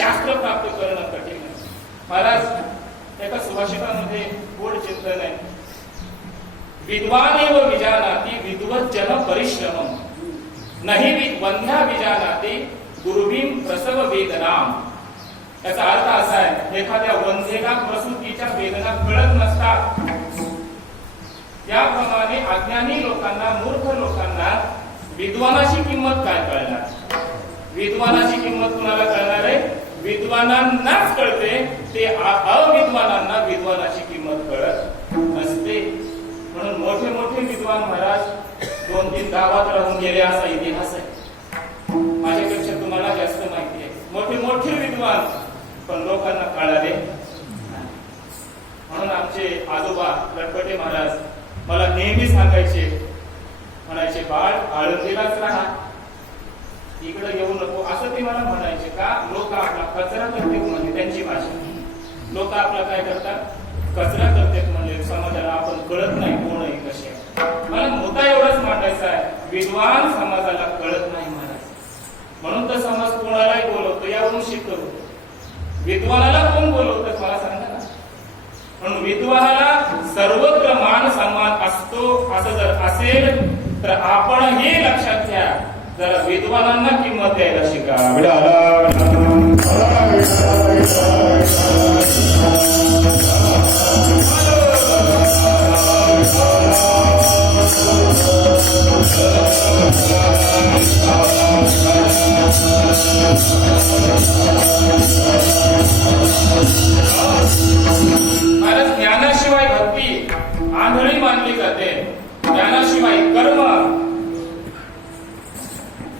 शास्त्र प्राप्त करणं कठीण आहे महाराज एका सुभाषितामध्ये गोड चिंतन आहे. विद्वानेव विजानाती विद्वत जन परिश्रम नाही वि- विजानाती गुरुभीम प्रसव वेदनाम याचा अर्थ असा आहे एखाद्या वंधेला प्रसूतीच्या वेदना कळत नसतात. त्याप्रमाणे अज्ञानी लोकांना मूर्ख लोकांना विद्वानाची किंमत काय कळणार? विद्वानाची किंमत कुणाला कळणार आहे? विद्वानांनाच कळते ते अविद्वानांना विद्वानाची किंमत कळत नसते. म्हणून मोठे मोठे विद्वान महाराज दोन तीन गावात राहून गेले असा इतिहास आहे. माझ्यापेक्षा तुम्हाला जास्त माहिती आहे. मोठे मोठे विद्वान पण लोकांना कळाले म्हणून आमचे आजोबा लटपटे महाराज मला नेहमी सांगायचे इकडे येऊ नको. असं ते मला म्हणायचे का लोक आपला कचरा करते म्हणजे त्यांची भाषा. लोक आपला काय करतात? कचरा करतात म्हणजे समाजाला आपण कळत नाही कोण आहे कसे मला मुद्दा एवढाच मांडायचा आहे. विद्वान समाजाला कळत नाही म्हणायचं. म्हणून तर समाज कोणालाही बोलवतो यावरून शिकतो विद्वानाला कोण बोलवतं? मला सांगा ना. म्हणून विद्वानाला सर्वत्र मान सन्मान असतो. असं जर असेल तर आपणही लक्षात घ्या. जरा विद्वानांना किंमत द्यायला शिका. विडाला,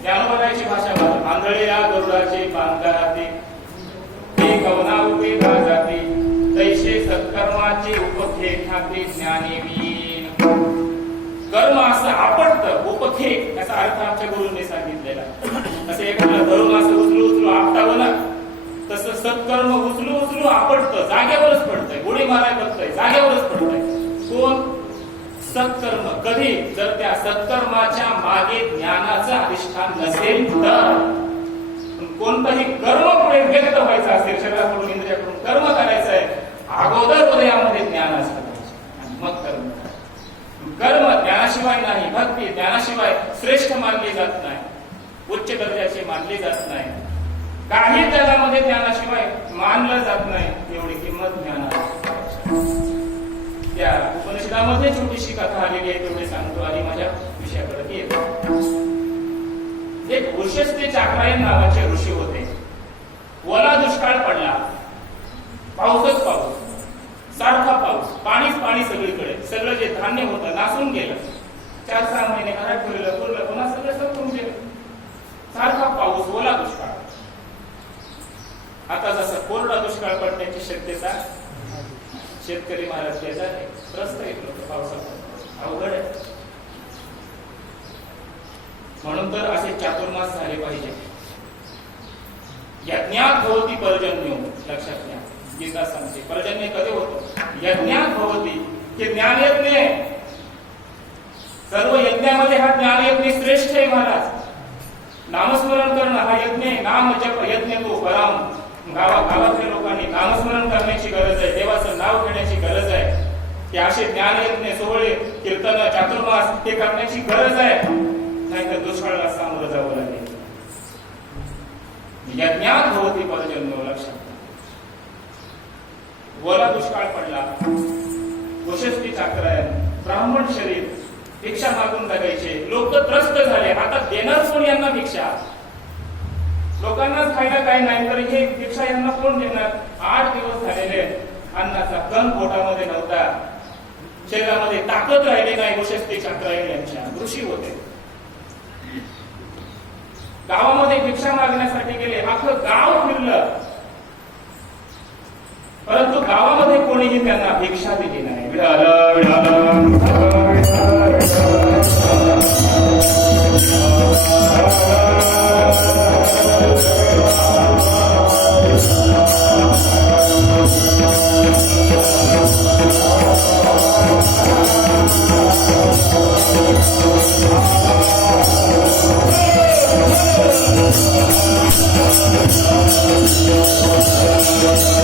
ज्ञानोबाची भाषा आंधळे या गरुडाचे बांधता राहते ते गवना उभे तैसे सत्कर्माचे उपखे ठाकरे ज्ञानेवीन कर्म असं आपटत उपखे याचा अर्थ आमच्या गुरुंनी सांगितलेला. असं एखादा धरून असं उचलू उचलू आपटावं ना. तसं सत्कर्म उचलू उचलू आपटतं जागेवरच पडतंय. गोळी मारा बघतंय जागेवरच पडतंय. कोण? सत्कर्म. कधी? जर त्या सत्कर्माच्या मागे ज्ञानाचं अधिष्ठान नसेल तर कोणतंही कर्म पुढे व्यक्त व्हायचं असेल शरीराकडून इंद्रियाकडून कर्म करायचं आहे अगोदर हृदयामध्ये ज्ञान असलं पाहिजे. मग कर्म कर्म ज्ञानाशिवाय नाही भक्ती ज्ञानाशिवाय श्रेष्ठ मानली जात नाही उच्च दर्जाची मानली जात नाही. काही जगामध्ये ज्ञानाशिवाय मानलं जात नाही एवढी किंमत ज्ञान त्या उपनिषदामध्ये छोटीशी कथा आलेली आहे तेवढे सांगतो आणि माझ्या. एक ऋषस्ते चाकरायन नावाचे ऋषी होते. ओला दुष्काळ पडला. पाऊसच पाऊस. सारखा पाऊस. पाणीच पाणी सगळीकडे. सगळं जे धान्य होतं नासून गेलं. चार सहा महिने घरात ठेवलं पुरलं पुन्हा सगळं संपून गेलं. सारखा पाऊस ओला दुष्काळ. आता जसं कोरडा दुष्काळ पडण्याची शक्यता शेतकरी महाराज शेजारी त्रस्त आहेत पावसाचा अवघड आहे. म्हणून तर असे चातुर्मास झाले पाहिजे. यज्ञात भवती पर्जन्य लक्षात घ्या. गीता सांगते. पर्जन्य कधी होतो? यज्ञात भवती ते ज्ञान यज्ञ सर्व यज्ञामध्ये हा ज्ञानयज्ञ श्रेष्ठ आहे महाराज. नामस्मरण करणं हा यज्ञ नाम जप यज्ञ तो बराम गावा गावातल्या लोकांनी नामस्मरण करण्याची गरज आहे. देवाचं नाव घेण्याची गरज आहे. ते असे ज्ञान यज्ञ सोहळे कीर्तन चातुर्मास हे करण्याची गरज यज्ञात भवती पर्जन्य लक्षात घ्या. दुष्काळ पडला. वशस्ती चाक्रायन ब्राह्मण शरीर भिक्षा मागून जगायचे लोक त्रस्त झाले. आता देणार कोण यांना भिक्षा? लोकांना खायला काय नाही तर हे भिक्षा यांना कोण देणार? आठ दिवस झालेले अन्नाचा कण पोटामध्ये नव्हता. शरीरामध्ये ताकद राहिली नाही वशस्ती चाक्रायन यांच्या. ऋषी होते. गावामध्ये भिक्षा मागण्यासाठी गेले अख्खं गाव फिरलं. परंतु गावामध्ये कोणीही त्यांना भिक्षा दिली नाही. विडाला, विडाला, Música